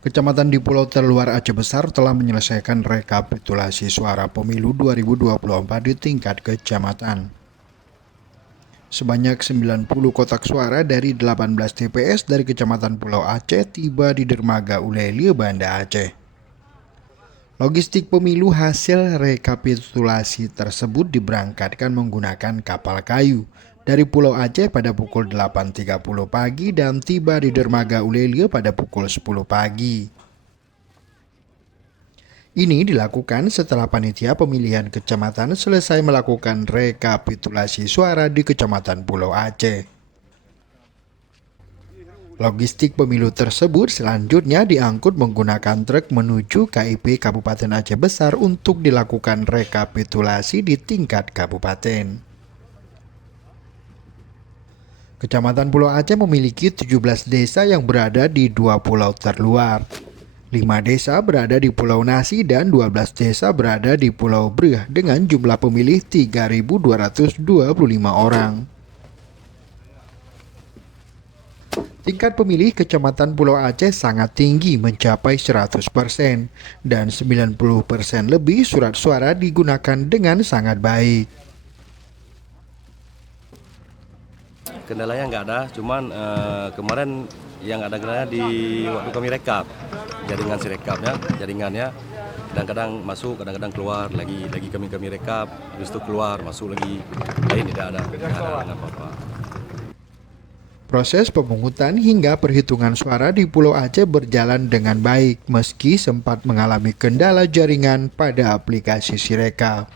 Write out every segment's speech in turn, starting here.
Kecamatan di Pulau Terluar Aceh Besar telah menyelesaikan rekapitulasi suara pemilu 2024 di tingkat kecamatan. Sebanyak 90 kotak suara dari 18 TPS dari Kecamatan Pulau Aceh tiba di dermaga Ulelie, Banda Aceh. Logistik pemilu hasil rekapitulasi tersebut diberangkatkan menggunakan kapal kayu dari Pulau Aceh pada pukul 8.30 pagi dan tiba di dermaga Ulelie pada pukul 10 pagi. Ini dilakukan setelah panitia pemilihan kecamatan selesai melakukan rekapitulasi suara di Kecamatan Pulau Aceh. Logistik pemilu tersebut selanjutnya diangkut menggunakan truk menuju KIP Kabupaten Aceh Besar untuk dilakukan rekapitulasi di tingkat kabupaten. Kecamatan Pulau Aceh memiliki 17 desa yang berada di 2 pulau terluar. 5 desa berada di Pulau Nasi dan 12 desa berada di Pulau Breh dengan jumlah pemilih 3.225 orang. Tingkat pemilih Kecamatan Pulau Aceh sangat tinggi mencapai 100% dan 90% lebih surat suara digunakan dengan sangat baik. Kendalanya nggak ada, cuman kemarin yang ada kendalanya di waktu kami rekap, jaringannya kadang-kadang masuk, kadang-kadang keluar, lagi kami rekap, habis itu keluar, masuk lagi, lain tidak ada apa-apa. Proses pemungutan hingga perhitungan suara di Pulau Aceh berjalan dengan baik meski sempat mengalami kendala jaringan pada aplikasi Sirekap.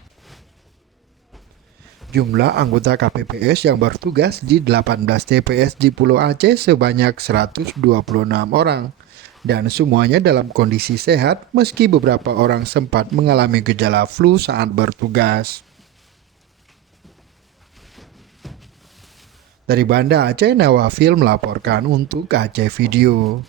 Jumlah anggota KPPS yang bertugas di 18 TPS di Pulau Aceh sebanyak 126 orang dan semuanya dalam kondisi sehat meski beberapa orang sempat mengalami gejala flu saat bertugas. Dari Banda Aceh, Nawafil melaporkan untuk Aceh Video.